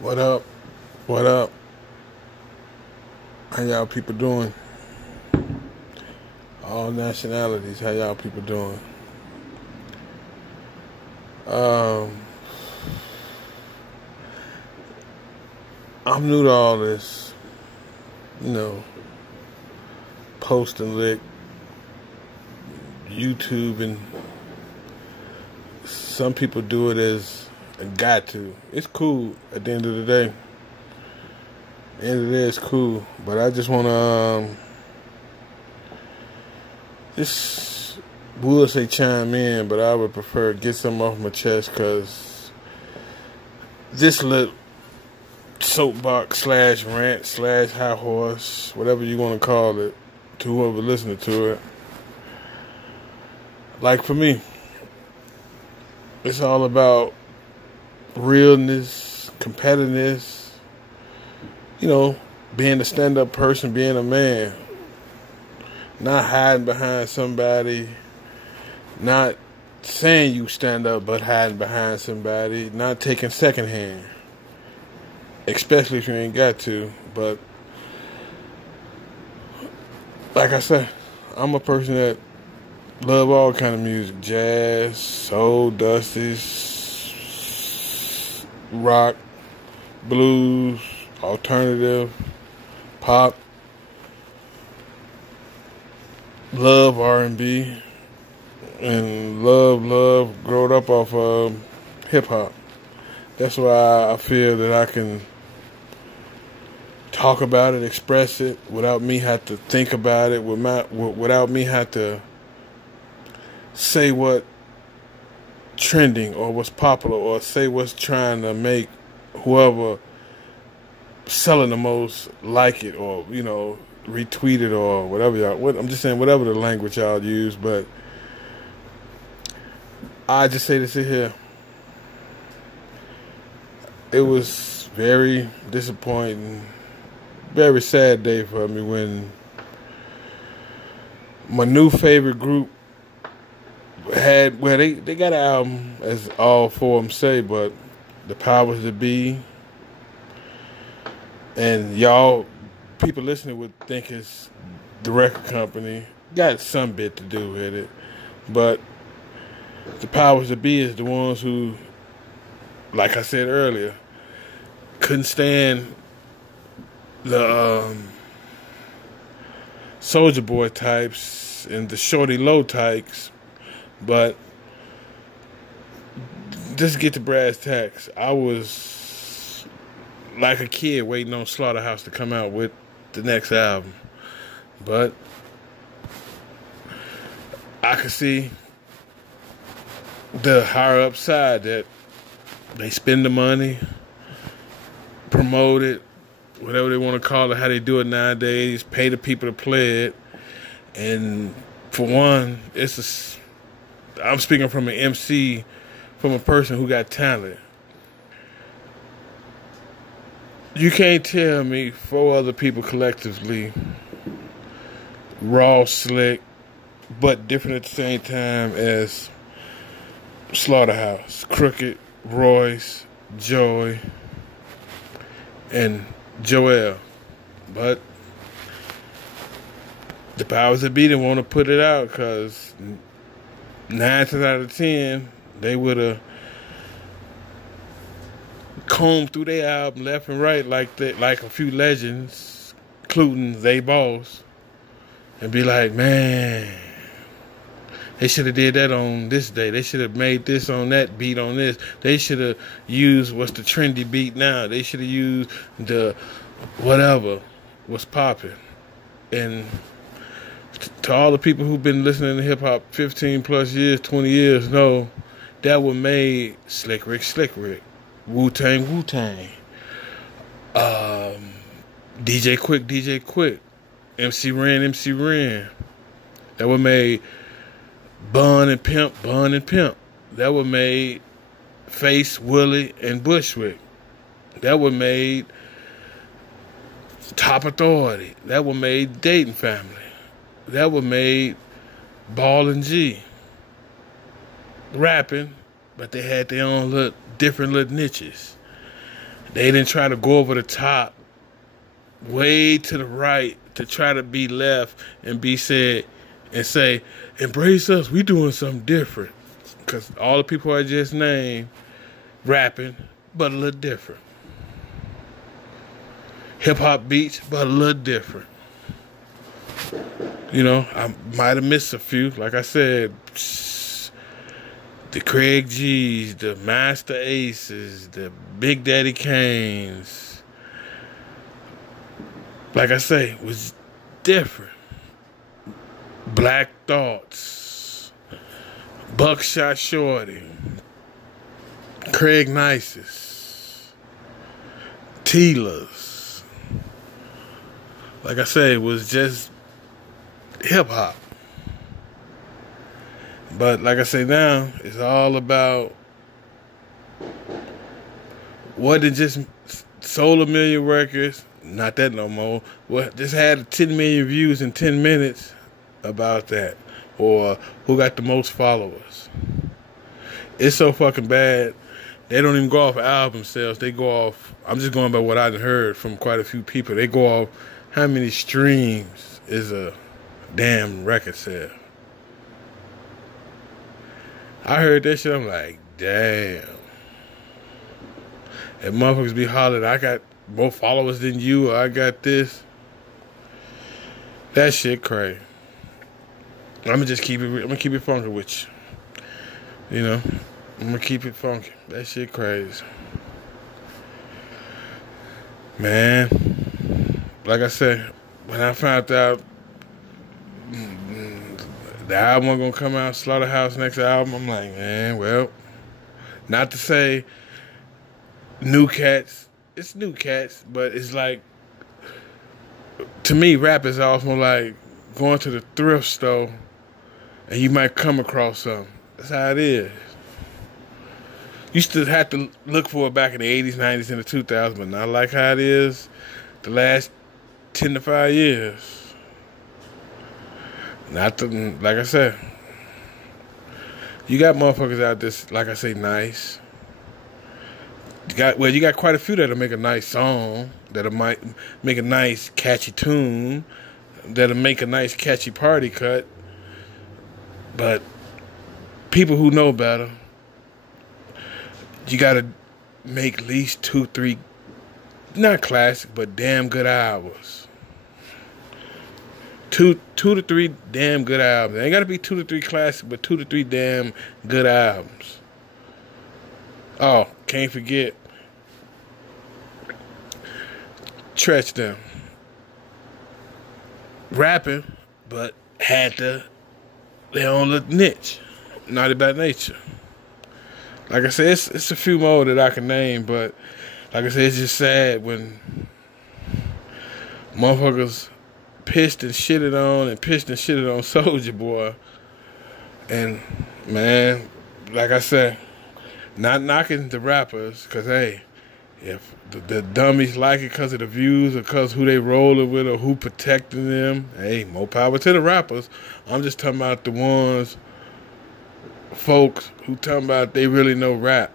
What up? What up? How y'all people doing? All nationalities, how y'all people doing? Um, I'm new to all this, you know, posting lick, YouTube, and some people do it as a got to. It's cool at the end of the day. At the end of the day, it's cool, but I just want to just would say chime in, but I would prefer get something off my chest because this little soapbox slash rant slash high horse, whatever you want to call it, to whoever listening to it. Like for me, it's all about realness, competitiveness, being a stand-up person, being a man. Not hiding behind somebody, not saying you stand up, but hiding behind somebody, not taking secondhand, especially if you ain't got to. But like I said, I'm a person that love all kind of music: jazz, soul, dusty, rock, blues, alternative, pop. Love R&B and love growed up off of hip hop. That's why I feel that I can talk about it, express it without me have to think about it, without me have to say what trending or what's popular or say what's trying to make whoever selling the most like it or retweet it or whatever I'm just saying whatever the language y'all use, but I just say this here. It was very disappointing, very sad day for me when my new favorite group had, well, they got an album, as all four of them say, but the powers that be, and y'all people listening would think it's the record company. Got some bit to do with it. But the powers that be is the ones who, like I said earlier, couldn't stand the Soulja Boy types and the Shorty Low types. But just to get to brass tacks, I was like a kid waiting on Slaughterhouse to come out with the next album. But I could see the higher up side that they spend the money, promote it, whatever they want to call it, how they do it nowadays, pay the people to play it. And for one, I'm speaking from an MC, from a person who got talent. You can't tell me four other people collectively, raw, slick, but different at the same time as Slaughterhouse, Crooked, Royce, Joey, and Joel. But the powers that be didn't want to put it out because 9 times out of 10, they would have combed through their album left and right like a few legends, including they boss, and be like, man, they should have did that on this day. They should have made this on that beat on this. They should have used what's the trendy beat now. They should have used the whatever was popping. And to all the people who've been listening to hip hop 15 plus years, 20 years, know that what made Slick Rick, Wu-Tang, DJ Quick, MC Ren. That what made Bun and Pimp. That what made Face, Willie, and Bushwick. That what made Top Authority. That what made Dayton Family. That what made Ball and G. Rapping, but they had their own different little niches. They didn't try to go over the top, way to the right, to try to be left and be said and say, embrace us, we doing something different. Because all the people I just named rapping, but a little different. Hip hop beats, but a little different. You know, I might have missed a few. Like I said, the Craig G's, the Master Aces, the Big Daddy Kanes. Like I say, it was different. Black Thoughts, Buckshot Shorty, Craig Nices, Tila's. Like I say, it was just hip hop. But like I say now, it's all about what did just sold 1 million records, not that no more. Well, just had 10 million views in 10 minutes about that. Or who got the most followers. It's so fucking bad. They don't even go off album sales. They go off, I'm just going by what I heard from quite a few people. They go off how many streams is a damn record sale. I heard that shit, I'm like, damn. And motherfuckers be hollering, I got more followers than you, or I got this. That shit crazy. I'm gonna just keep it funky with you. You know, I'm gonna keep it funky. That shit crazy. Man, like I said, when I found out the album was gonna come out, Slaughterhouse next album, I'm like, man, well, not to say new cats, it's new cats, but it's like, to me, rap is also like going to the thrift store and you might come across something. That's how it is. Used to have to look for it back in the 80s, 90s, and the 2000s, but not like how it is the last 10 to 5 years. Not the, like I said, you got motherfuckers out there, like I say, nice. You got quite a few that'll make a nice song, that'll might make a nice catchy tune, that'll make a nice catchy party cut. But people who know better, you gotta make at least 2, 3, not classic, but damn good albums. Two to three damn good albums. It ain't gotta be 2 to 3 classic, but 2 to 3 damn good albums. Oh, can't forget Tretch them. Rapping, but had their own little niche. Naughty by Nature. Like I said, it's a few more that I can name, but like I said, it's just sad when motherfuckers pissed and shitted on Soulja Boy. And man, like I said, not knocking the rappers, because hey, if the dummies like it because of the views or because who they rolling with or who protecting them, hey, more power to the rappers. I'm just talking about the ones, folks who talking about they really know rap.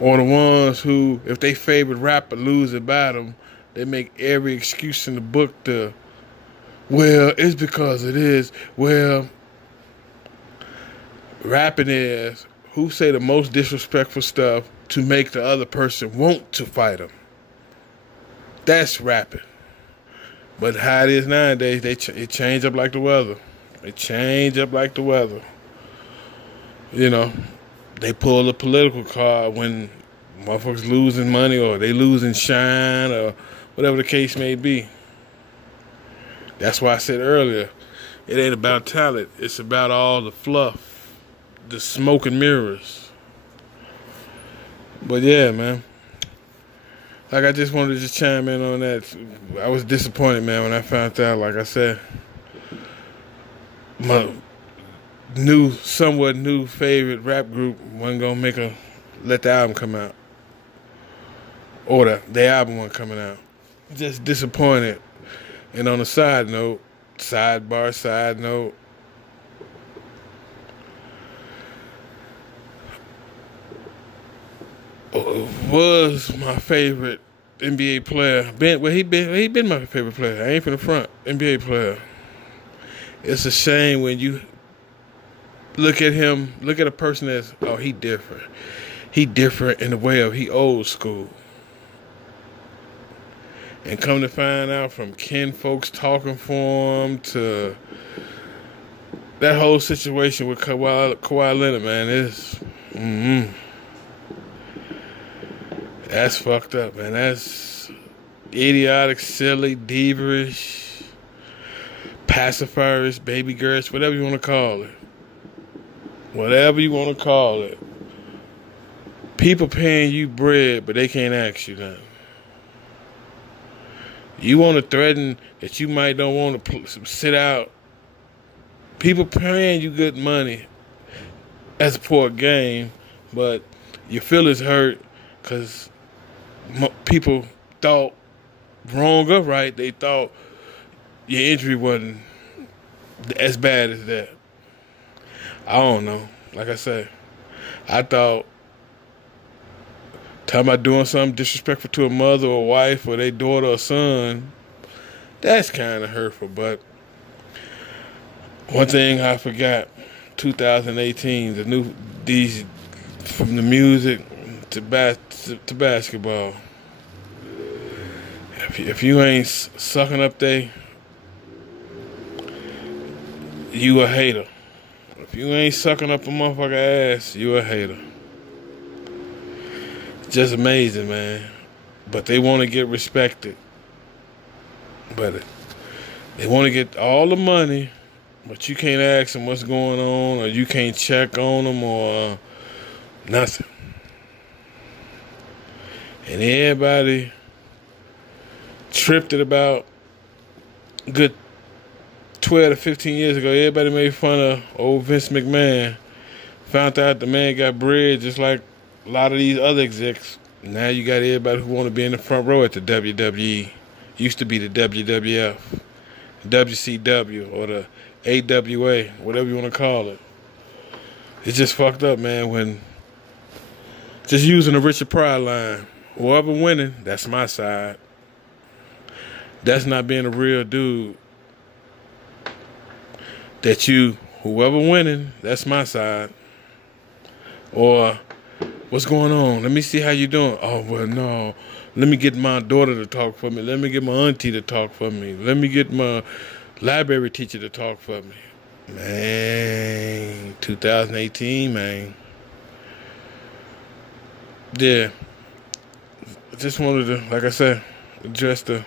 Or the ones who, if they favorite rapper lose about them, they make every excuse in the book to, well, it's because it is. Well, rapping is who say the most disrespectful stuff to make the other person want to fight them. That's rapping. But how it is nowadays, it change up like the weather. They change up like the weather. You know, they pull a political card when motherfuckers losing money or they losing shine or whatever the case may be. That's why I said earlier, it ain't about talent. It's about all the fluff, the smoke and mirrors. But yeah, man. Like, I just wanted to just chime in on that. I was disappointed, man, when I found out, like I said, my somewhat new favorite rap group wasn't gonna let the album come out. Or the album wasn't coming out. Just disappointed. And on a side note, side note, was my favorite NBA player. He been my favorite player. I ain't from the front. NBA player. It's a shame when you look at him, look at a person that's, oh, he different. He different in the way of he old school. And come to find out from Ken folks talking for him to that whole situation with Kawhi Leonard, man, is that's fucked up, man. That's idiotic, silly, diva-ish, pacifier-ish, baby girlish, whatever you want to call it. Whatever you want to call it. People paying you bread, but they can't ask you nothing. You want to threaten that you might don't want to sit out. People paying you good money as for a game, but your feelings hurt because people thought, wrong or right, they thought your injury wasn't as bad as that. I don't know. Like I said, I thought talking about doing something disrespectful to a mother or wife or their daughter or son, that's kind of hurtful. But one thing I forgot, 2018, these from the music to basketball. If you ain't sucking up there, you a hater. If you ain't sucking up a motherfucker ass, you a hater. Just amazing, man. But they want to get respected. But they want to get all the money, but you can't ask them what's going on, or you can't check on them, or nothing. And everybody tripped it about good 12 to 15 years ago. Everybody made fun of old Vince McMahon. Found out the man got bread just like a lot of these other execs. Now you got everybody who want to be in the front row at the WWE. Used to be the WWF, WCW, or the AWA, whatever you want to call it. It's just fucked up, man, when just using the Richard Pryor line. Whoever winning, that's my side. That's not being a real dude. Whoever winning, that's my side. Or, what's going on? Let me see how you doing. Oh, well, no. Let me get my daughter to talk for me. Let me get my auntie to talk for me. Let me get my library teacher to talk for me. Man, 2018, man. Yeah. I just wanted to, like I said, address the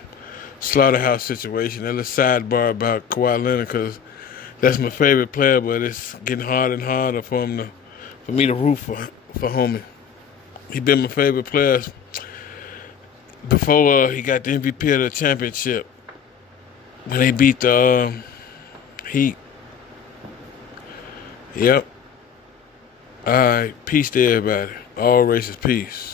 slaughterhouse situation. That little sidebar about Kawhi Leonard, because that's my favorite player, but it's getting harder and harder for me to root for homie. He been my favorite player before he got the MVP of the championship when they beat the Heat. Yep. All right. Peace to everybody. All races, peace.